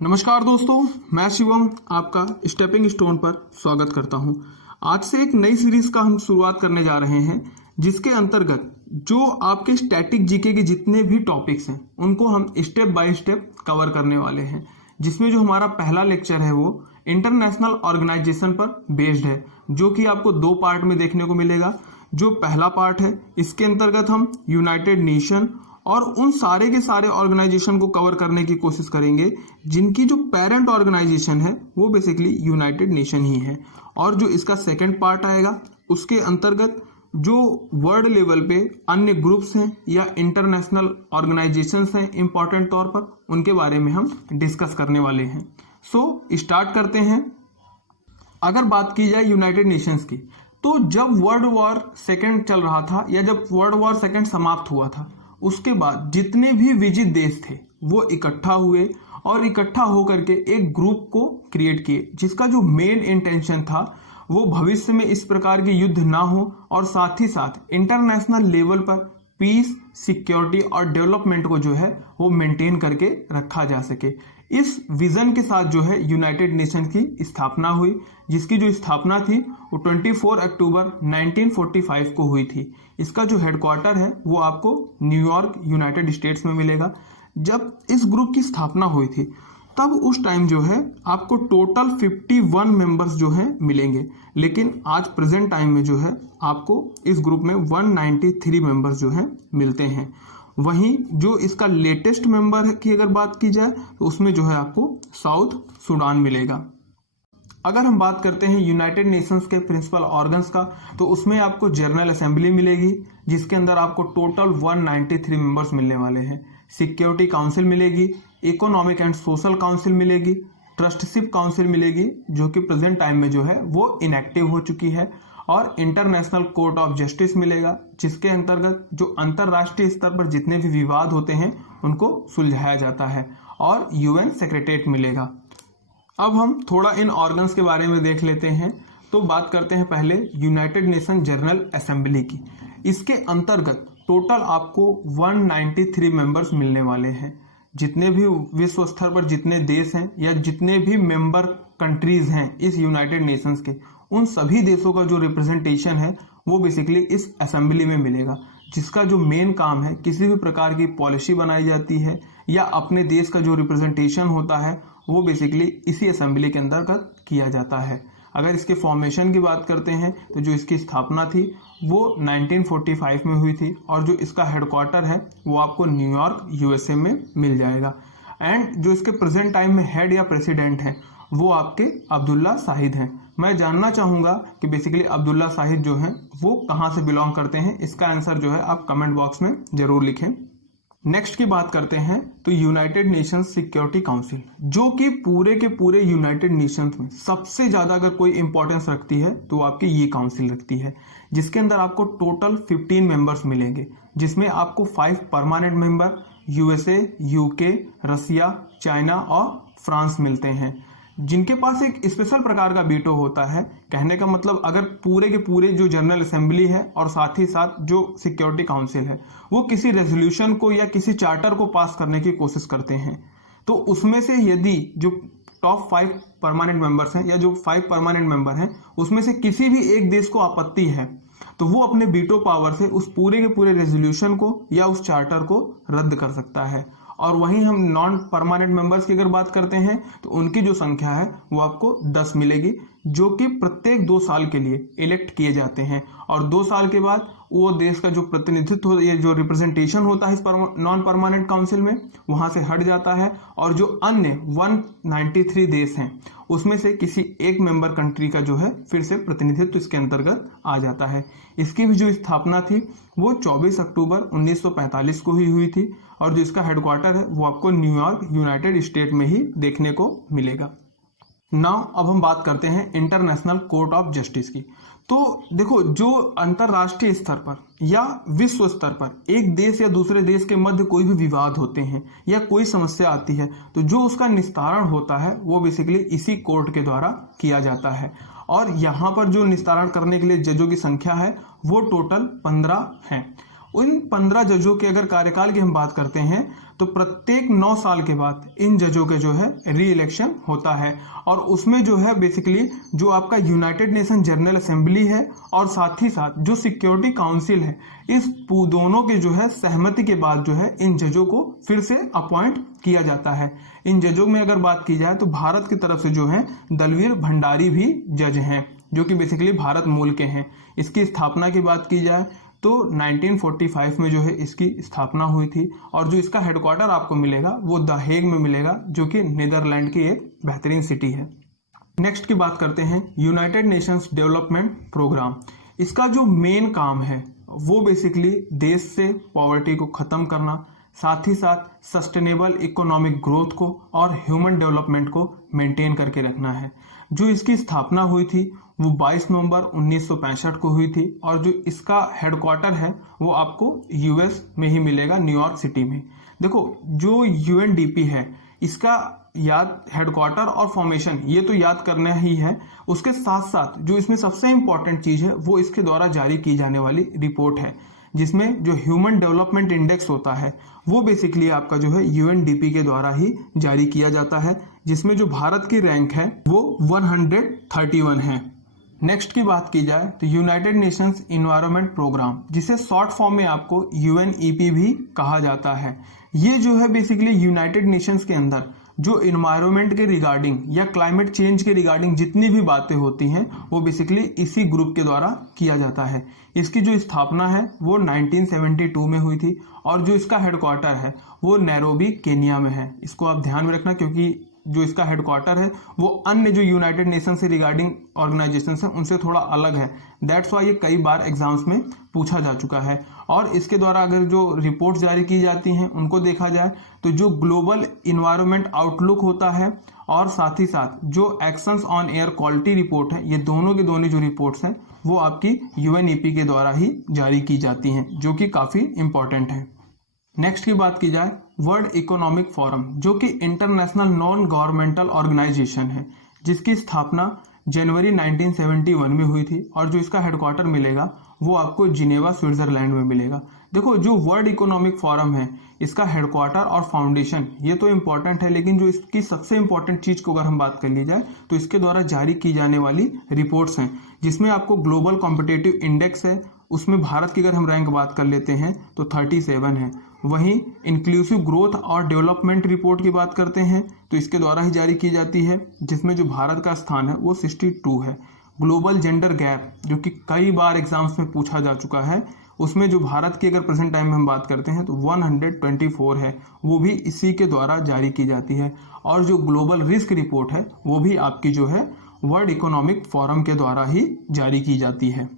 नमस्कार दोस्तों, मैं शिवम आपका स्टेपिंग स्टोन पर स्वागत करता हूं। आज से एक नई सीरीज का हम शुरुआत करने जा रहे हैं, जिसके अंतर्गत जो आपके स्टैटिक जीके के जितने भी टॉपिक्स हैं उनको हम स्टेप बाय स्टेप कवर करने वाले हैं। जिसमें जो हमारा पहला लेक्चर है वो इंटरनेशनल ऑर्गेनाइजेशन पर बेस्ड है, जो कि आपको 2 पार्ट में देखने को मिलेगा। जो पहला पार्ट है, इसके अंतर्गत हम यूनाइटेड नेशन और उन सारे के सारे ऑर्गेनाइजेशन को कवर करने की कोशिश करेंगे जिनकी जो पेरेंट ऑर्गेनाइजेशन है वो बेसिकली यूनाइटेड नेशन ही है। और जो इसका सेकंड पार्ट आएगा, उसके अंतर्गत जो वर्ल्ड लेवल पे अन्य ग्रुप्स हैं या इंटरनेशनल ऑर्गेनाइजेशंस हैं इंपॉर्टेंट तौर पर, उनके बारे में हम डिस्कस करने वाले हैं। सो स्टार्ट करते हैं। अगर बात की जाए यूनाइटेड नेशंस की, तो जब वर्ल्ड वॉर सेकेंड चल रहा था या जब वर्ल्ड वॉर सेकेंड समाप्त हुआ था, उसके बाद जितने भी विजित देश थे वो इकट्ठा हुए और इकट्ठा होकर के एक ग्रुप को क्रिएट किए, जिसका जो मेन इंटेंशन था वो भविष्य में इस प्रकार के युद्ध ना हो और साथ ही साथ इंटरनेशनल लेवल पर पीस, सिक्योरिटी और डेवलपमेंट को जो है वो मेंटेन करके रखा जा सके। इस विजन के साथ जो है यूनाइटेड नेशन की स्थापना हुई, जिसकी जो स्थापना थी वो 24 अक्टूबर 1945 को हुई थी। इसका जो हेडक्वार्टर है वो आपको न्यूयॉर्क यूनाइटेड स्टेट्स में मिलेगा। जब इस ग्रुप की स्थापना हुई थी तब उस टाइम जो है आपको टोटल 51 मेंबर्स जो हैं मिलेंगे, लेकिन आज प्रेजेंट टाइम में जो है आपको इस ग्रुप में 193 मेंबर्स जो हैं मिलते हैं। वहीं जो इसका लेटेस्ट मेंबर की अगर बात की जाए तो उसमें जो है आपको साउथ सूडान मिलेगा। अगर हम बात करते हैं यूनाइटेड नेशंस के प्रिंसिपल ऑर्गन्स का, तो उसमें आपको जनरल असेंबली मिलेगी, जिसके अंदर आपको टोटल 193 मेंबर्स मिलने वाले हैं। सिक्योरिटी काउंसिल मिलेगी, इकोनॉमिक एंड सोशल काउंसिल मिलेगी, ट्रस्टशिप काउंसिल मिलेगी, जो कि प्रेजेंट टाइम में जो है वो इनएक्टिव हो चुकी है, और इंटरनेशनल कोर्ट ऑफ जस्टिस मिलेगा, जिसके अंतर्गत जो अंतरराष्ट्रीय स्तर पर जितने भी विवाद होते हैं उनको सुलझाया जाता है, और यूएन सेक्रेटेरिएट मिलेगा। अब हम थोड़ा इन ऑर्गन्स के बारे में देख लेते हैं। तो बात करते हैं पहले यूनाइटेड नेशन जनरल असेंबली की। इसके अंतर्गत टोटल आपको 193 मेंबर्स मिलने वाले हैं। जितने भी विश्व स्तर पर जितने देश हैं या जितने भी मेंबर कंट्रीज हैं इस यूनाइटेड नेशंस के, उन सभी देशों का जो रिप्रेजेंटेशन है वो बेसिकली इस असेंबली में मिलेगा, जिसका जो मेन काम है किसी भी प्रकार की पॉलिसी बनाई जाती है या अपने देश का जो रिप्रेजेंटेशन होता है वो बेसिकली इसी असेंबली के अंतर्गत किया जाता है। अगर इसके फॉर्मेशन की बात करते हैं तो जो इसकी स्थापना थी वो 1945 में हुई थी, और जो इसका हेडक्वार्टर है वो आपको न्यूयॉर्क यूएसए में मिल जाएगा। एंड जो इसके प्रेजेंट टाइम में हेड या प्रेसिडेंट हैं वो आपके अब्दुल्ला शाहिद हैं। मैं जानना चाहूँगा कि बेसिकली अब्दुल्ला शाहिद जो हैं वो कहाँ से बिलोंग करते हैं। इसका आंसर जो है आप कमेंट बॉक्स में जरूर लिखें। नेक्स्ट की बात करते हैं तो यूनाइटेड नेशंस सिक्योरिटी काउंसिल, जो कि पूरे के पूरे यूनाइटेड नेशंस में सबसे ज़्यादा अगर कोई इंपॉर्टेंस रखती है तो आपकी ये काउंसिल रखती है, जिसके अंदर आपको टोटल 15 मेंबर्स मिलेंगे, जिसमें आपको 5 परमानेंट मेंबर यूएसए, यूके, रसिया, चाइना और फ्रांस मिलते हैं, जिनके पास एक स्पेशल प्रकार का वीटो होता है। कहने का मतलब अगर पूरे के पूरे जो जनरल असेंबली है और साथ ही साथ जो सिक्योरिटी काउंसिल है वो किसी रेजोल्यूशन को या किसी चार्टर को पास करने की कोशिश करते हैं, तो उसमें से यदि जो टॉप 5 परमानेंट मेंबर्स हैं या जो 5 परमानेंट मेंबर हैं उसमें से किसी भी एक देश को आपत्ति है तो वो अपने वीटो पावर से उस पूरे के पूरे रेजोल्यूशन को या उस चार्टर को रद्द कर सकता है। और वहीं हम नॉन परमानेंट मेंबर्स की अगर बात करते हैं तो उनकी जो संख्या है वो आपको 10 मिलेगी, जो कि प्रत्येक 2 साल के लिए इलेक्ट किए जाते हैं, और 2 साल के बाद वो देश का जो प्रतिनिधित्व ये जो रिप्रेजेंटेशन होता है इस नॉन परमानेंट काउंसिल में वहां से हट जाता है, और जो अन्य 193 देश हैं उसमें से किसी एक मेंबर कंट्री का जो है फिर से प्रतिनिधित्व इसके अंतर्गत आ जाता है। इसकी भी जो स्थापना थी वो 24 अक्टूबर 1945 को ही हुई थी, और जो इसका हेडक्वार्टर है वो आपको न्यूयॉर्क यूनाइटेड स्टेट में ही देखने को मिलेगा। नाउ अब हम बात करते हैं इंटरनेशनल कोर्ट ऑफ जस्टिस की। तो देखो, जो अंतरराष्ट्रीय स्तर पर या विश्व स्तर पर एक देश या दूसरे देश के मध्य कोई भी विवाद होते हैं या कोई समस्या आती है तो जो उसका निस्तारण होता है वो बेसिकली इसी कोर्ट के द्वारा किया जाता है। और यहाँ पर जो निस्तारण करने के लिए जजों की संख्या है वो टोटल 15 हैं। उन 15 जजों के अगर कार्यकाल की हम बात करते हैं तो प्रत्येक 9 साल के बाद इन जजों के जो है री इलेक्शन होता है और उसमें जो है बेसिकली जो आपका यूनाइटेड नेशन जनरल असेंबली है और साथ ही साथ जो सिक्योरिटी काउंसिल है, इस दोनों के जो है सहमति के बाद जो है इन जजों को फिर से अपॉइंट किया जाता है। इन जजों में अगर बात की जाए तो भारत की तरफ से जो है दलवीर भंडारी भी जज हैं, जो कि बेसिकली भारत मूल के हैं। इसकी स्थापना की बात की जाए तो 1945 में जो है इसकी स्थापना हुई थी और जो इसका हेडक्वार्टर आपको मिलेगा वो द हेग में मिलेगा, जो कि नीदरलैंड की एक बेहतरीन सिटी है। नेक्स्ट की बात करते हैं यूनाइटेड नेशंस डेवलपमेंट प्रोग्राम। इसका जो मेन काम है वो बेसिकली देश से पॉवर्टी को खत्म करना, साथ ही साथ सस्टेनेबल इकोनॉमिक ग्रोथ को और ह्यूमन डेवलपमेंट को मेंटेन करके रखना है। जो इसकी स्थापना हुई थी वो 22 नवंबर 1965 को हुई थी और जो इसका हेडक्वार्टर है वो आपको यूएस में ही मिलेगा, न्यूयॉर्क सिटी में। देखो जो यूएनडीपी है इसका याद हेडक्वार्टर और फॉर्मेशन ये तो याद करना ही है, उसके साथ साथ जो इसमें सबसे इंपॉर्टेंट चीज है वो इसके द्वारा जारी की जाने वाली रिपोर्ट है, जिसमें जो ह्यूमन डेवलपमेंट इंडेक्स होता है वो बेसिकली आपका जो है यूएनडीपी के द्वारा ही जारी किया जाता है, जिसमें जो भारत की रैंक है वो 131 है। नेक्स्ट की बात की जाए तो यूनाइटेड नेशंस इन्वायरमेंट प्रोग्राम, जिसे शॉर्ट फॉर्म में आपको यूएनईपी भी कहा जाता है, ये जो है बेसिकली यूनाइटेड नेशंस के अंदर जो इन्वायरमेंट के रिगार्डिंग या क्लाइमेट चेंज के रिगार्डिंग जितनी भी बातें होती हैं वो बेसिकली इसी ग्रुप के द्वारा किया जाता है। इसकी जो स्थापना है वो 1972 में हुई थी और जो इसका हेडक्वार्टर है वो नैरोबी केनिया में है। इसको आप ध्यान में रखना, क्योंकि जो इसका हेडक्वार्टर है वो अन्य जो यूनाइटेड नेशन से रिगार्डिंग ऑर्गेनाइजेशंस हैं उनसे थोड़ा अलग है। दैट्स वाई ये कई बार एग्जाम्स में पूछा जा चुका है। और इसके द्वारा अगर जो रिपोर्ट जारी की जाती हैं उनको देखा जाए तो जो ग्लोबल इन्वायरमेंट आउटलुक होता है और साथ ही साथ जो actions on air quality report है, ये दोनों के दोनों जो रिपोर्ट्स हैं वो आपकी यूएनईपी के द्वारा ही जारी की जाती हैं, जो कि काफ़ी इंपॉर्टेंट है। नेक्स्ट की बात की जाए वर्ल्ड इकोनॉमिक फोरम, जो कि इंटरनेशनल नॉन गवर्नमेंटल ऑर्गेनाइजेशन है, जिसकी स्थापना जनवरी 1971 में हुई थी और जो इसका हेडक्वार्टर मिलेगा वो आपको जिनेवा स्विट्जरलैंड में मिलेगा। देखो जो वर्ल्ड इकोनॉमिक फोरम है इसका हेडक्वार्टर और फाउंडेशन ये तो इंपॉर्टेंट है, लेकिन जो इसकी सबसे इंपॉर्टेंट चीज को अगर हम बात कर ली जाए तो इसके द्वारा जारी की जाने वाली रिपोर्ट्स हैं, जिसमें आपको ग्लोबल कॉम्पिटिटिव इंडेक्स है, उसमें भारत की अगर हम रैंक बात कर लेते हैं तो 37 है। वहीं इंक्लूसिव ग्रोथ और डेवलपमेंट रिपोर्ट की बात करते हैं तो इसके द्वारा ही जारी की जाती है, जिसमें जो भारत का स्थान है वो 62 है। ग्लोबल जेंडर गैप, जो कि कई बार एग्जाम्स में पूछा जा चुका है, उसमें जो भारत की अगर प्रेजेंट टाइम में हम बात करते हैं तो 124 है, वो भी इसी के द्वारा जारी की जाती है। और जो ग्लोबल रिस्क रिपोर्ट है वो भी आपकी जो है वर्ल्ड इकोनॉमिक फोरम के द्वारा ही जारी की जाती है।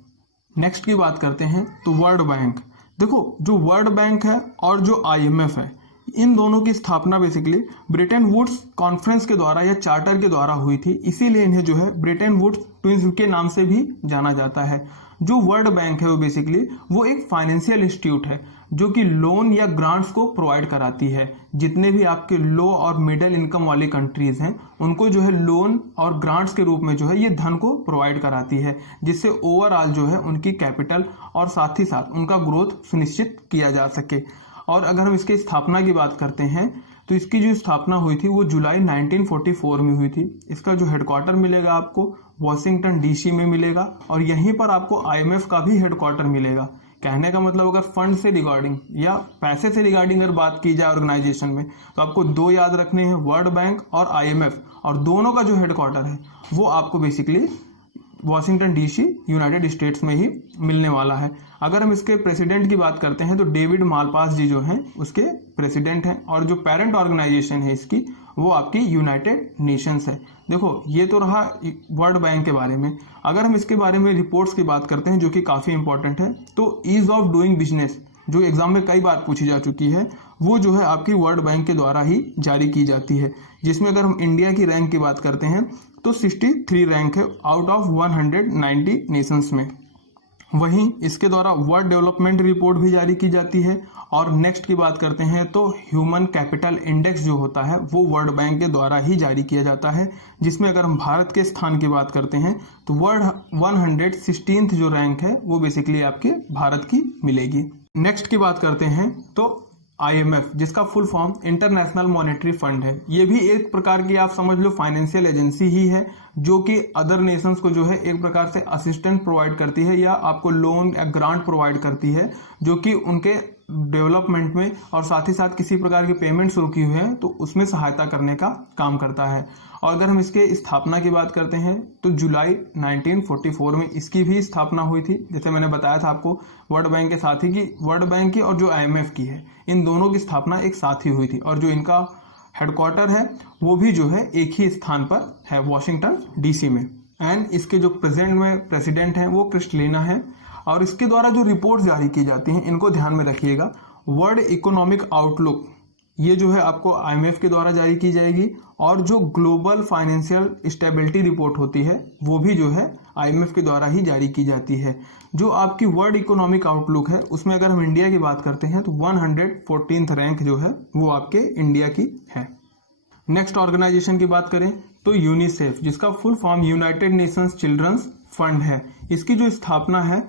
नेक्स्ट की बात करते हैं तो वर्ल्ड बैंक। देखो जो वर्ल्ड बैंक है और जो आईएमएफ है, इन दोनों की स्थापना बेसिकली ब्रिटेन वुड्स कॉन्फ्रेंस के द्वारा या चार्टर के द्वारा हुई थी, इसीलिए इन्हें जो है ब्रिटेन वुड्स ट्विंस के नाम से भी जाना जाता है। जो वर्ल्ड बैंक है वो बेसिकली वो एक फाइनेंशियल इंस्टीट्यूट है जो कि लोन या ग्रांट्स को प्रोवाइड कराती है। जितने भी आपके लो और मिडिल इनकम वाली कंट्रीज हैं उनको जो है लोन और ग्रांट्स के रूप में जो है ये धन को प्रोवाइड कराती है, जिससे ओवरऑल जो है उनकी कैपिटल और साथ ही साथ उनका ग्रोथ सुनिश्चित किया जा सके। और अगर हम इसकी स्थापना की बात करते हैं तो इसकी जो स्थापना हुई थी वो जुलाई 1944 में हुई थी। इसका जो हेडक्वार्टर मिलेगा आपको वॉशिंगटन डीसी में मिलेगा और यहीं पर आपको आईएमएफ का भी हेडक्वार्टर मिलेगा। कहने का मतलब अगर फंड से रिगार्डिंग या पैसे से रिगार्डिंग अगर बात की जाए ऑर्गेनाइजेशन में तो आपको दो याद रखने हैं, वर्ल्ड बैंक और आईएमएफ, और दोनों का जो हेडक्वार्टर है वो आपको basically Washington DC United states में ही मिलने वाला है। अगर हम इसके प्रेसिडेंट की बात करते हैं तो डेविड मालपास जी जो हैं उसके प्रेसिडेंट हैं और जो पेरेंट ऑर्गेनाइजेशन है इसकी वो आपकी यूनाइटेड नेशंस है। देखो ये तो रहा वर्ल्ड बैंक के बारे में। अगर हम इसके बारे में रिपोर्ट्स की बात करते हैं जो कि काफ़ी इंपॉर्टेंट है तो ईज ऑफ डूइंग बिजनेस, जो एग्जाम में कई बार पूछी जा चुकी है, वो जो है आपकी वर्ल्ड बैंक के द्वारा ही जारी की जाती है, जिसमें अगर हम इंडिया की रैंक की बात करते हैं तो 63 रैंक है आउट ऑफ 190 नेशंस में। वहीं इसके द्वारा वर्ल्ड डेवलपमेंट रिपोर्ट भी जारी की जाती है। और नेक्स्ट की बात करते हैं तो ह्यूमन कैपिटल इंडेक्स जो होता है वो वर्ल्ड बैंक के द्वारा ही जारी किया जाता है, जिसमें अगर हम भारत के स्थान की बात करते हैं तो वर्ल्ड 116th जो रैंक है वो बेसिकली आपके भारत की मिलेगी। नेक्स्ट की बात करते हैं तो IMF, जिसका full form international monetary fund है, ये भी एक प्रकार की आप समझ लो फाइनेंशियल एजेंसी ही है, जो कि अदर नेशंस को जो है एक प्रकार से असिस्टेंस प्रोवाइड करती है या आपको लोन या ग्रांट प्रोवाइड करती है, जो कि उनके डेवलपमेंट में और साथ ही साथ किसी प्रकार की पेमेंट्स रुकी हुई है तो उसमें सहायता करने का काम करता है। और अगर हम इसके स्थापना की बात करते हैं तो जुलाई 1944 में इसकी भी स्थापना हुई थी। जैसे मैंने बताया था आपको वर्ल्ड बैंक के साथ ही कि वर्ल्ड बैंक की और जो IMF की है, इन दोनों की स्थापना एक साथ ही हुई थी। और जो इनका हेडक्वार्टर है वो भी जो है एक ही स्थान पर है, वॉशिंगटन DC में। एंड इसके जो प्रेजेंट में प्रेसिडेंट हैं वो क्रिस्टलिना है। और इसके द्वारा जो रिपोर्ट जारी की जाती हैं इनको ध्यान में रखिएगा। वर्ल्ड इकोनॉमिक आउटलुक ये जो है आपको IMF के द्वारा जारी की जाएगी, और जो ग्लोबल फाइनेंशियल स्टेबिलिटी रिपोर्ट होती है वो भी जो है IMF के द्वारा ही जारी की जाती है। जो आपकी वर्ल्ड इकोनॉमिक आउटलुक है उसमें अगर हम इंडिया की बात करते हैं तो 114th रैंक जो है वो आपके इंडिया की है। नेक्स्ट ऑर्गेनाइजेशन की बात करें तो यूनिसेफ, जिसका full form United Nations children's fund है, इसकी जो स्थापना है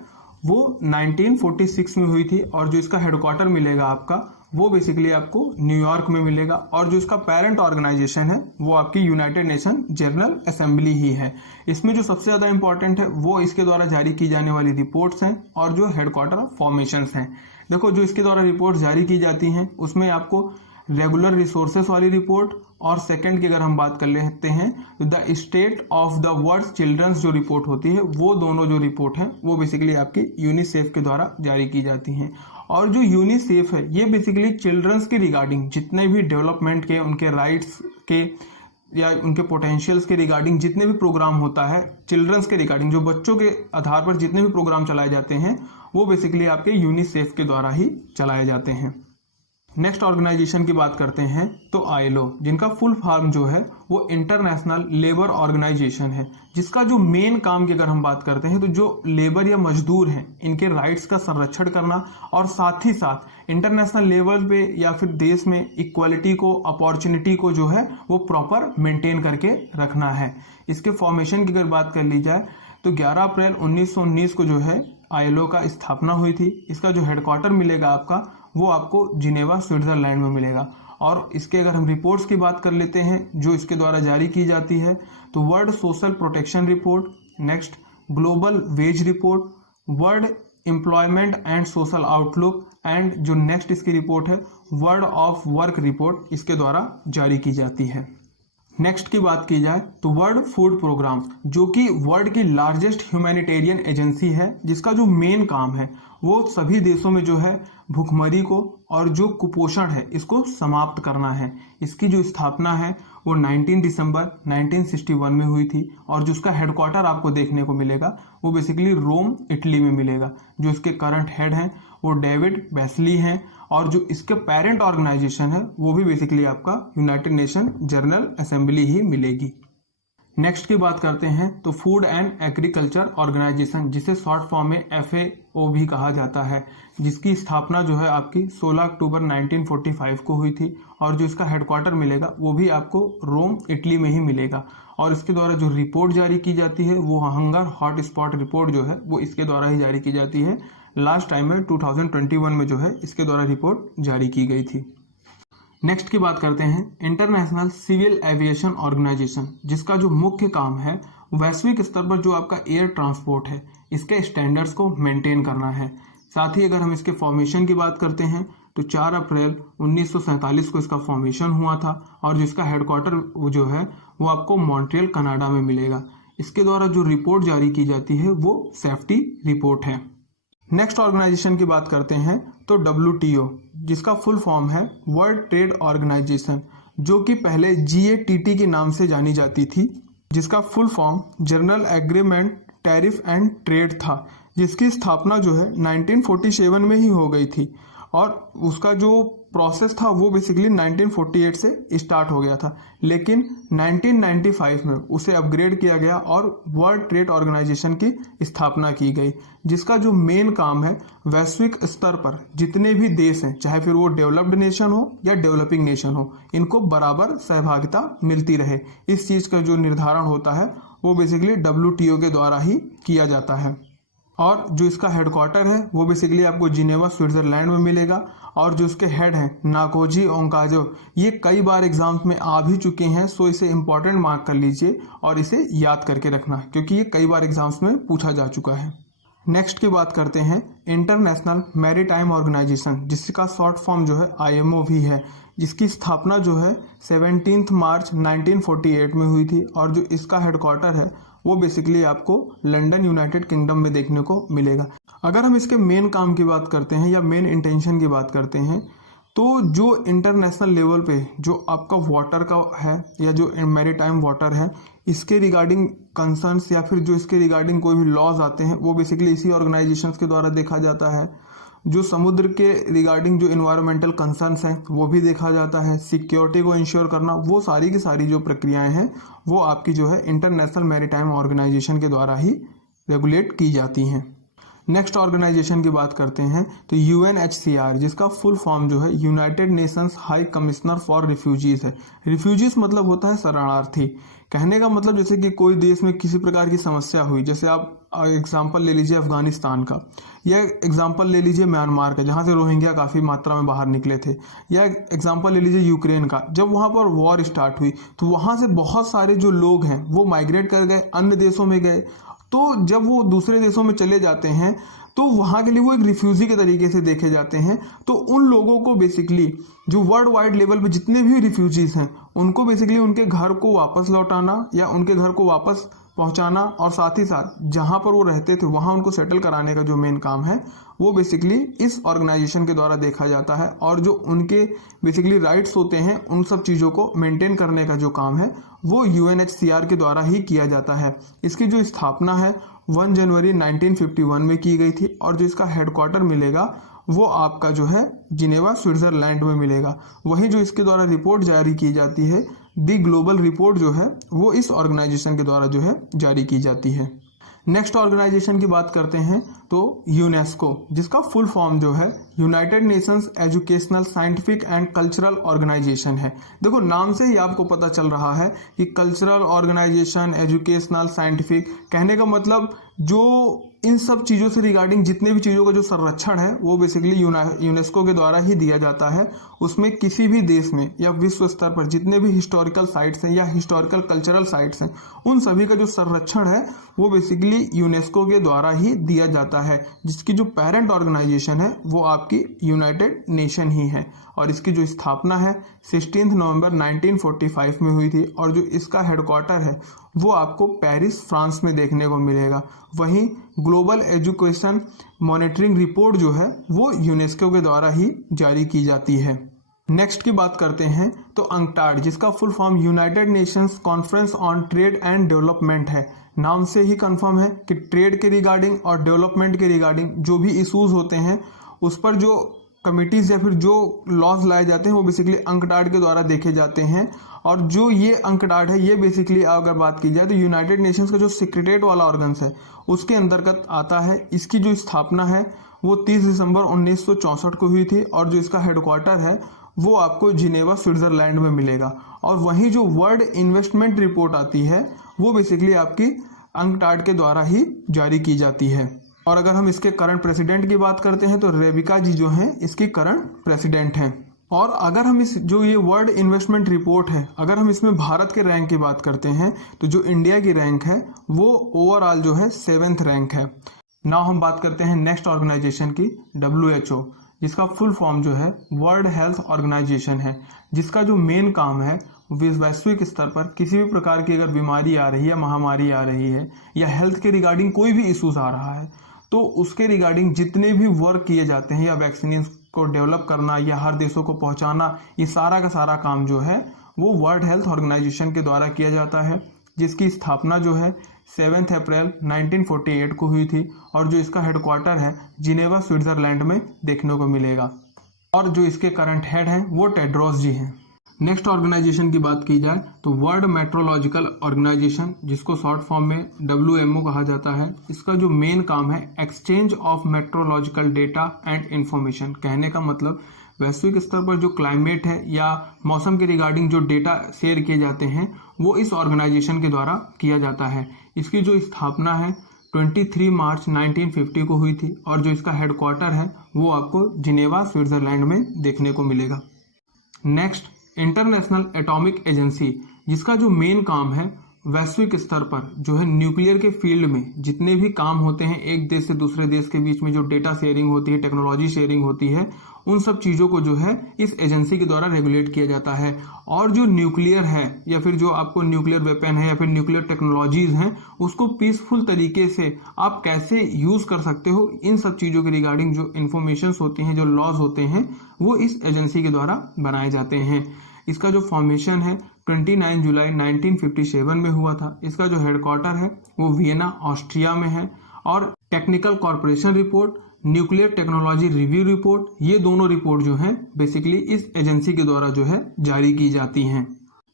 वो 1946 में हुई थी। और जो इसका हेडक्वार्टर मिलेगा आपका वो बेसिकली आपको न्यूयॉर्क में मिलेगा। और जो इसका पेरेंट ऑर्गेनाइजेशन है वो आपकी यूनाइटेड नेशन जनरल असेंबली ही है। इसमें जो सबसे ज़्यादा इंपॉर्टेंट है वो इसके द्वारा जारी की जाने वाली रिपोर्ट्स हैं और जो हेडक्वार्टर फॉर्मेशंस हैं। देखो जो इसके द्वारा रिपोर्ट जारी की जाती हैं उसमें आपको रेगुलर रिसोर्सेस वाली रिपोर्ट, और सेकंड की अगर हम बात कर लेते हैं तो the state of the world children's जो रिपोर्ट होती है, वो दोनों जो रिपोर्ट हैं वो बेसिकली आपकी यूनिसेफ के द्वारा जारी की जाती हैं। और जो यूनिसेफ है ये बेसिकली चिल्ड्रंस के रिगार्डिंग जितने भी डेवलपमेंट के, उनके राइट्स के या उनके पोटेंशियल्स के रिगार्डिंग जितने भी प्रोग्राम होता है, चिल्ड्रंस के रिगार्डिंग जो बच्चों के आधार पर जितने भी प्रोग्राम चलाए जाते हैं वो बेसिकली आपके यूनिसेफ के द्वारा ही चलाए जाते हैं। नेक्स्ट ऑर्गेनाइजेशन की बात करते हैं तो ILO, जिनका फुल फॉर्म जो है वो इंटरनेशनल लेबर ऑर्गेनाइजेशन है, जिसका जो मेन काम की अगर हम बात करते हैं तो जो लेबर या मजदूर हैं इनके राइट्स का संरक्षण करना और साथ ही साथ इंटरनेशनल लेवल पे या फिर देश में इक्वालिटी को, अपॉर्चुनिटी को जो है वो प्रॉपर मेंटेन करके रखना है। इसके फॉर्मेशन की अगर बात कर ली जाए तो 11 अप्रैल 1919 को जो है ILO का स्थापना हुई थी। इसका जो हेडक्वार्टर मिलेगा आपका वो आपको जिनेवा स्विट्जरलैंड में मिलेगा। और इसके अगर हम रिपोर्ट्स की बात कर लेते हैं जो इसके द्वारा जारी की जाती है तो world social protection report, next global wage report, world employment and social outlook, and जो नेक्स्ट इसकी रिपोर्ट है वर्ल्ड ऑफ वर्क रिपोर्ट, इसके द्वारा जारी की जाती है। नेक्स्ट की बात की जाए तो वर्ल्ड फूड प्रोग्राम, जो कि वर्ल्ड की लार्जेस्ट ह्यूमैनिटेरियन एजेंसी है, जिसका जो मेन काम है वो सभी देशों में जो है भूखमरी को और जो कुपोषण है इसको समाप्त करना है। इसकी जो स्थापना है वो 19 दिसंबर 1961 में हुई थी। और जो उसका हेडक्वार्टर आपको देखने को मिलेगा वो बेसिकली रोम, इटली में मिलेगा। जो इसके करंट हेड हैं वो डेविड बेस्ली हैं। और जो इसके पेरेंट ऑर्गेनाइजेशन है वो भी बेसिकली आपका यूनाइटेड नेशन जनरल असेंबली ही मिलेगी। नेक्स्ट की बात करते हैं तो फूड एंड एग्रीकल्चर ऑर्गेनाइजेशन, जिसे शॉर्ट फॉर्म में FAO भी कहा जाता है, जिसकी स्थापना जो है आपकी 16 अक्टूबर 1945 को हुई थी। और जो इसका हेडक्वार्टर मिलेगा वो भी आपको रोम, इटली में ही मिलेगा। और इसके द्वारा जो रिपोर्ट जारी की जाती है वो हंगर हॉट स्पॉट रिपोर्ट जो है वो इसके द्वारा ही जारी की जाती है। लास्ट टाइम में 2021 में जो है इसके द्वारा रिपोर्ट जारी की गई थी। नेक्स्ट की बात करते हैं इंटरनेशनल सिविल एविएशन ऑर्गेनाइजेशन, जिसका जो मुख्य काम है वैश्विक स्तर पर जो आपका एयर ट्रांसपोर्ट है इसके स्टैंडर्ड्स को मेंटेन करना है। साथ ही अगर हम इसके फॉर्मेशन की बात करते हैं तो 4 अप्रैल 1947 को इसका फॉर्मेशन हुआ था। और जिसका हेडक्वार्टर जो है वो आपको मॉन्ट्रियल कनाडा में मिलेगा। इसके द्वारा जो रिपोर्ट जारी की जाती है वो सेफ्टी रिपोर्ट है। नेक्स्ट ऑर्गेनाइजेशन की बात करते हैं तो WTO, जिसका फुल फॉर्म है वर्ल्ड ट्रेड ऑर्गेनाइजेशन, जो कि पहले GATT के नाम से जानी जाती थी, जिसका full form general agreement tariff and trade था, जिसकी स्थापना जो है 1947 में ही हो गई थी। और उसका जो प्रोसेस था वो बेसिकली 1948 से स्टार्ट हो गया था, लेकिन 1995 में उसे अपग्रेड किया गया और वर्ल्ड ट्रेड ऑर्गेनाइजेशन की स्थापना की गई, जिसका जो मेन काम है वैश्विक स्तर पर जितने भी देश हैं, चाहे फिर वो डेवलप्ड नेशन हो या डेवलपिंग नेशन हो, इनको बराबर सहभागिता मिलती रहे, इस चीज़ का जो निर्धारण होता है वो बेसिकली WTO के द्वारा ही किया जाता है। और जो इसका हेडक्वार्टर है वो बेसिकली आपको जिनेवा स्विट्जरलैंड में मिलेगा। और जो इसके हेड हैं नाकोजी ओंकाजो, ये कई बार एग्जाम्स में आ भी चुके हैं, सो इसे इंपॉर्टेंट मार्क कर लीजिए और इसे याद करके रखना क्योंकि ये कई बार एग्जाम्स में पूछा जा चुका है। नेक्स्ट की बात करते हैं इंटरनेशनल मैरीटाइम ऑर्गेनाइजेशन, जिसका शॉर्ट फॉर्म जो है IMO भी है, जिसकी स्थापना जो है 17 मार्च 1948 में हुई थी और जो इसका हेडक्वार्टर है वो बेसिकली आपको लंदन यूनाइटेड किंगडम में देखने को मिलेगा। अगर हम इसके मेन काम की बात करते हैं या मेन इंटेंशन की बात करते हैं तो जो इंटरनेशनल लेवल पे जो आपका वाटर का है या जो मैरीटाइम वाटर है, इसके रिगार्डिंग कंसर्न्स या फिर जो इसके रिगार्डिंग कोई भी लॉज आते हैं वो बेसिकली इसी ऑर्गेनाइजेशंस के द्वारा देखा जाता है। जो समुद्र के रिगार्डिंग जो इन्वायरमेंटल कंसर्न्स हैं वो भी देखा जाता है। सिक्योरिटी को इंश्योर करना, वो सारी की सारी जो प्रक्रियाएं हैं वो आपकी जो है इंटरनेशनल मैरीटाइम ऑर्गेनाइजेशन के द्वारा ही रेगुलेट की जाती हैं। नेक्स्ट ऑर्गेनाइजेशन की बात करते हैं तो UNHCR, जिसका फुल फॉर्म जो है United Nations high commissioner for refugees है। रिफ्यूजीज मतलब होता है शरणार्थी। कहने का मतलब जैसे कि कोई देश में किसी प्रकार की समस्या हुई, जैसे आप एग्जांपल ले लीजिए अफगानिस्तान का, या एग्जांपल ले लीजिए म्यांमार का जहाँ से रोहिंग्या काफ़ी मात्रा में बाहर निकले थे, या एग्जांपल ले लीजिए यूक्रेन का। जब वहाँ पर वॉर स्टार्ट हुई तो वहाँ से बहुत सारे जो लोग हैं वो माइग्रेट कर गए, अन्य देशों में गए। तो जब वो दूसरे देशों में चले जाते हैं तो वहाँ के लिए वो एक रिफ्यूजी के तरीके से देखे जाते हैं। तो उन लोगों को बेसिकली जो वर्ल्ड वाइड लेवल पे जितने भी रिफ्यूजीज हैं उनको बेसिकली उनके घर को वापस लौटाना या उनके घर को वापस पहुंचाना और साथ ही साथ जहां पर वो रहते थे वहां उनको सेटल कराने का जो मेन काम है वो बेसिकली इस ऑर्गेनाइजेशन के द्वारा देखा जाता है। और जो उनके बेसिकली राइट्स होते हैं उन सब चीज़ों को मेंटेन करने का जो काम है वो UNHCR के द्वारा ही किया जाता है। इसकी जो स्थापना है 1 जनवरी 1951 में की गई थी और जो इसका हेडक्वार्टर मिलेगा वो आपका जो है जिनेवा स्विट्जरलैंड में मिलेगा। वहीं जो इसके द्वारा रिपोर्ट जारी की जाती है दी ग्लोबल रिपोर्ट जो है वो इस ऑर्गेनाइजेशन के द्वारा जो है जारी की जाती है। नेक्स्ट ऑर्गेनाइजेशन की बात करते हैं तो यूनेस्को, जिसका फुल फॉर्म जो है United Nations educational scientific and cultural organisation है। देखो नाम से ही आपको पता चल रहा है कि कल्चरल ऑर्गेनाइजेशन, एजुकेशनल, साइंटिफिक, कहने का मतलब जो इन सब चीज़ों से रिगार्डिंग जितने भी चीज़ों का जो संरक्षण है वो बेसिकली यूनेस्को के द्वारा ही दिया जाता है। उसमें किसी भी देश में या विश्व स्तर पर जितने भी हिस्टोरिकल साइट्स हैं या हिस्टोरिकल कल्चरल साइट्स हैं उन सभी का जो संरक्षण है वो बेसिकली यूनेस्को के द्वारा ही दिया जाता है, जिसकी जो पेरेंट ऑर्गेनाइजेशन है वो आपकी यूनाइटेड नेशन ही है। और इसकी जो स्थापना है 16 नवंबर 1945 में हुई थी और जो इसका हेडक्वार्टर है वो आपको पेरिस फ्रांस में देखने को मिलेगा। वहीं ग्लोबल एजुकेशन मॉनिटरिंग रिपोर्ट जो है वो यूनेस्को के द्वारा ही जारी की जाती है। नेक्स्ट की बात करते हैं तो अंकटाड, जिसका full form United Nations conference on trade and development है। नाम से ही कंफर्म है कि ट्रेड के रिगार्डिंग और डेवलपमेंट के रिगार्डिंग जो भी इश्यूज होते हैं उस पर जो कमिटीज या फिर जो लॉज लाए जाते हैं वो बेसिकली अंकटाड के द्वारा देखे जाते हैं। और जो ये अंकटाड है ये बेसिकली अगर बात की जाए तो यूनाइटेड नेशंस का जो सेक्रेटरीट वाला ऑर्गन्स है उसके अंतर्गत आता है। इसकी जो स्थापना है वो 30 दिसंबर 1964 को हुई थी और जो इसका हेडक्वार्टर है वो आपको जिनेवा स्विट्जरलैंड में मिलेगा। और वहीं जो वर्ल्ड इन्वेस्टमेंट रिपोर्ट आती है वो बेसिकली आपकी अंकटाड के द्वारा ही जारी की जाती है। और अगर हम इसके करंट प्रेसिडेंट की बात करते हैं तो रेबिका जी जो हैं इसकी करंट प्रेसिडेंट हैं। और अगर हम इस जो ये वर्ल्ड इन्वेस्टमेंट रिपोर्ट है अगर हम इसमें भारत के रैंक की बात करते हैं तो जो इंडिया की रैंक है वो ओवरऑल जो है 7th रैंक है। नाउ हम बात करते हैं नेक्स्ट ऑर्गेनाइजेशन की WHO, जिसका फुल फॉर्म जो है वर्ल्ड हेल्थ ऑर्गेनाइजेशन है, जिसका जो मेन काम है वैश्विक स्तर पर किसी भी प्रकार की अगर बीमारी आ रही है, महामारी आ रही है या हेल्थ के रिगार्डिंग कोई भी इश्यूज आ रहा है तो उसके रिगार्डिंग जितने भी वर्क किए जाते हैं या वैक्सीन को डेवलप करना या हर देशों को पहुंचाना, ये सारा का सारा काम जो है वो वर्ल्ड हेल्थ ऑर्गेनाइजेशन के द्वारा किया जाता है, जिसकी स्थापना जो है 7 अप्रैल 1948 को हुई थी और जो इसका हेडक्वार्टर है जिनेवा स्विट्जरलैंड में देखने को मिलेगा। और जो इसके करंट हेड हैं वो टेड्रोस जी हैं। नेक्स्ट ऑर्गेनाइजेशन की बात की जाए तो वर्ल्ड मेट्रोलॉजिकल ऑर्गेनाइजेशन, जिसको शॉर्ट फॉर्म में WMO कहा जाता है, इसका जो मेन काम है exchange of meteorological data and information. कहने का मतलब वैश्विक स्तर पर जो क्लाइमेट है या मौसम के रिगार्डिंग जो डेटा शेयर किए जाते हैं वो इस ऑर्गेनाइजेशन के द्वारा किया जाता है। इसकी जो स्थापना है 23 मार्च 1950 को हुई थी और जो इसका हेडक्वार्टर है वो आपको जिनेवा स्विट्जरलैंड में देखने को मिलेगा। नेक्स्ट, इंटरनेशनल एटॉमिक एजेंसी, जिसका जो मेन काम है वैश्विक स्तर पर जो है न्यूक्लियर के फील्ड में जितने भी काम होते हैं, एक देश से दूसरे देश के बीच में जो डेटा शेयरिंग होती है, टेक्नोलॉजी शेयरिंग होती है, उन सब चीज़ों को जो है इस एजेंसी के द्वारा रेगुलेट किया जाता है। और जो न्यूक्लियर है या फिर जो आपको न्यूक्लियर वेपन है या फिर न्यूक्लियर टेक्नोलॉजीज हैं, उसको पीसफुल तरीके से आप कैसे यूज़ कर सकते हो, इन सब चीज़ों के रिगार्डिंग जो इन्फॉर्मेशन होती हैं, जो लॉज होते हैं, वो इस एजेंसी के द्वारा बनाए जाते हैं। इसका जो फॉर्मेशन है 29 जुलाई 1957 में हुआ था। इसका जो हेडक्वार्टर है वो वियना ऑस्ट्रिया में है। और technical corporation report, nuclear technology review report, ये दोनों रिपोर्ट जो हैं बेसिकली इस एजेंसी के द्वारा जो है जारी की जाती हैं।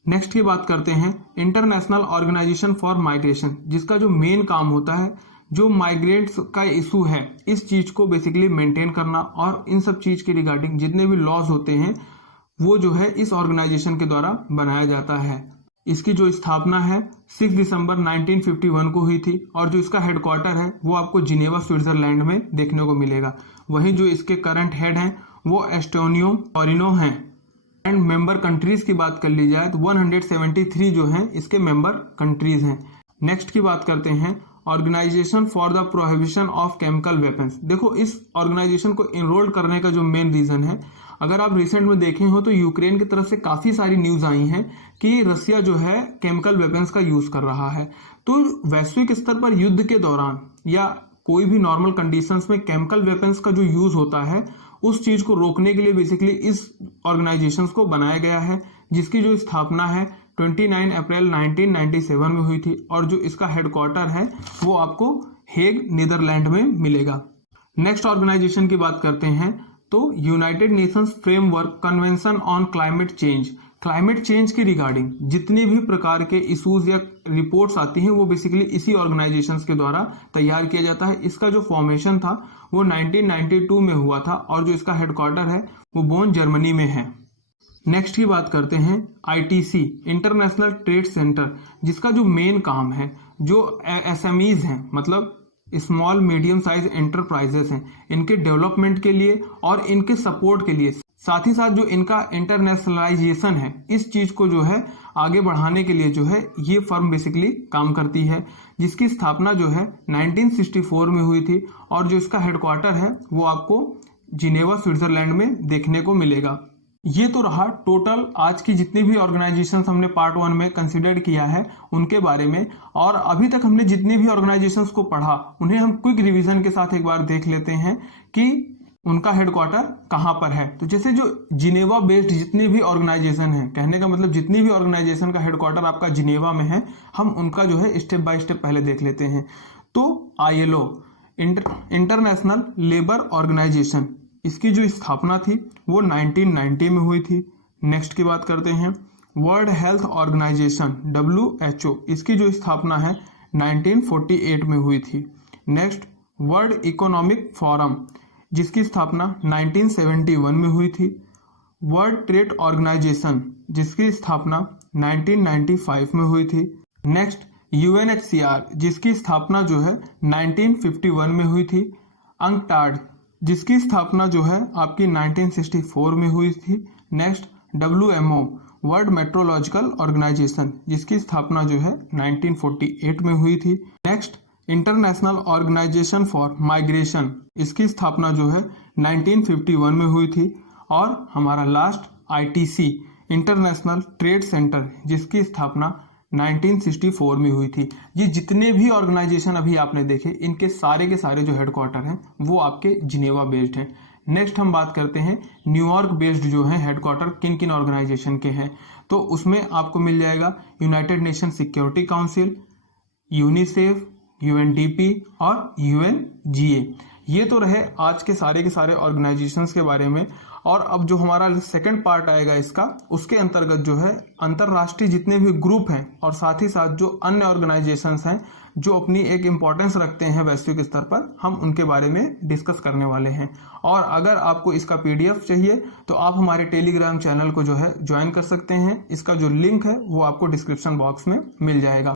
नेक्स्ट की बात करते हैं इंटरनेशनल ऑर्गेनाइजेशन फॉर माइग्रेशन, जिसका जो मेन काम होता है जो माइग्रेंट्स का इशू है, इस चीज को बेसिकली मेंटेन करना और इन सब चीज के रिगार्डिंग जितने भी लॉज होते हैं वो जो है इस ऑर्गेनाइजेशन के द्वारा बनाया जाता है। इसकी जो स्थापना है 6 दिसंबर 1951 को हुई थी और जो इसका हेडक्वार्टर है वो आपको जिनेवा स्विट्जरलैंड में देखने को मिलेगा। वहीं जो इसके करंट हेड हैं वो एस्टोनियो कॉरिनो हैं। एंड मेंबर कंट्रीज की बात कर ली जाए तो 173 जो हैं इसके मेंबर कंट्रीज हैं। नेक्स्ट की बात करते हैं organisation for the prohibition of chemical weapons. देखो, इस ऑर्गेनाइजेशन को इनरोल करने का जो मेन रीजन है, अगर आप रिसेंट में देखे हो तो यूक्रेन की तरफ से काफी सारी न्यूज आई हैं कि रसिया जो है केमिकल वेपन्स का यूज कर रहा है। तो वैश्विक स्तर पर युद्ध के दौरान या कोई भी नॉर्मल कंडीशंस में केमिकल वेपन्स का जो यूज होता है, उस चीज को रोकने के लिए बेसिकली इस ऑर्गेनाइजेशन को बनाया गया है, जिसकी जो स्थापना है 29 अप्रैल 1997 में हुई थी और जो इसका हेडक्वार्टर है वो आपको हेग नीदरलैंड में मिलेगा। नेक्स्ट ऑर्गेनाइजेशन की बात करते हैं तो United Nations framework convention on climate change. Climate change के रिगार्डिंग जितने भी प्रकार के इश्यूज या रिपोर्ट्स आती हैं वो बेसिकली इसी ऑर्गेनाइजेशंस के द्वारा तैयार किया जाता है। इसका जो फॉर्मेशन था वो 1992 में हुआ था और जो इसका हेडक्वार्टर है वो बोन जर्मनी में है। नेक्स्ट की बात करते हैं आईटीसी, इंटरनेशनल ट्रेड सेंटर, जिसका जो मेन काम है जो एसएमईज हैं, मतलब स्मॉल मीडियम साइज एंटरप्राइजेस हैं, इनके डेवलपमेंट के लिए और इनके सपोर्ट के लिए, साथ ही साथ जो इनका इंटरनेशनलाइजेशन है, इस चीज को जो है आगे बढ़ाने के लिए जो है ये फर्म बेसिकली काम करती है, जिसकी स्थापना जो है 1964 में हुई थी और जो इसका हेडक्वार्टर है वो आपको जिनेवा स्विट्जरलैंड में देखने को मिलेगा। ये तो रहा टोटल आज की जितनी भी ऑर्गेनाइजेशन हमने पार्ट 1 में कंसिडर किया है उनके बारे में, और अभी तक हमने जितनी भी ऑर्गेनाइजेशंस को पढ़ा उन्हें हम क्विक रिवीजन के साथ एक बार देख लेते हैं कि उनका हेडक्वार्टर कहाँ पर है। तो जैसे जो जिनेवा बेस्ड जितनी भी ऑर्गेनाइजेशन है, कहने का मतलब जितनी भी ऑर्गेनाइजेशन का हेडक्वार्टर आपका जिनेवा में है, हम उनका जो है स्टेप बाय स्टेप पहले देख लेते हैं। तो ILO, इंटरनेशनल लेबर ऑर्गेनाइजेशन, इसकी जो स्थापना थी वो 1990 में हुई थी। नेक्स्ट की बात करते हैं वर्ल्ड हेल्थ ऑर्गेनाइजेशन WHO, इसकी जो स्थापना है 1948 में हुई थी। नेक्स्ट वर्ल्ड इकोनॉमिक फोरम, जिसकी स्थापना 1971 में हुई थी। वर्ल्ड ट्रेड ऑर्गेनाइजेशन, जिसकी स्थापना 1995 में हुई थी। नेक्स्ट UNHCR, जिसकी स्थापना जो है 1951 में हुई थी। अंकटाड, जिसकी स्थापना जो है आपकी 1964 में हुई थी। Next WMO, world meteorological organization, जिसकी स्थापना जो है 1948 में हुई थी। Next international organization for migration, इसकी स्थापना जो है 1951 में हुई थी। और हमारा last ITC, international trade centre, जिसकी स्थापना 1964 में हुई थी। ये जितने भी ऑर्गेनाइजेशन अभी आपने देखे, इनके सारे के सारे जो हेडक्वार्टर हैं वो आपके जिनेवा बेस्ड हैं। नेक्स्ट हम बात करते हैं न्यूयॉर्क बेस्ड जो है हेडक्वार्टर किन किन ऑर्गेनाइजेशन के हैं। तो उसमें आपको मिल जाएगा United nation security council, UNICEF, UNDP और UNGA। ये तो रहे आज के सारे ऑर्गेनाइजेशंस के बारे में। और अब जो हमारा सेकंड पार्ट आएगा इसका, उसके अंतर्गत जो है अंतरराष्ट्रीय जितने भी ग्रुप हैं और साथ ही साथ जो अन्य ऑर्गेनाइजेशंस हैं जो अपनी एक इम्पोर्टेंस रखते हैं वैश्विक स्तर पर, हम उनके बारे में डिस्कस करने वाले हैं। और अगर आपको इसका PDF चाहिए तो आप हमारे टेलीग्राम चैनल को जो है ज्वाइन कर सकते हैं। इसका जो लिंक है वो आपको डिस्क्रिप्शन बॉक्स में मिल जाएगा।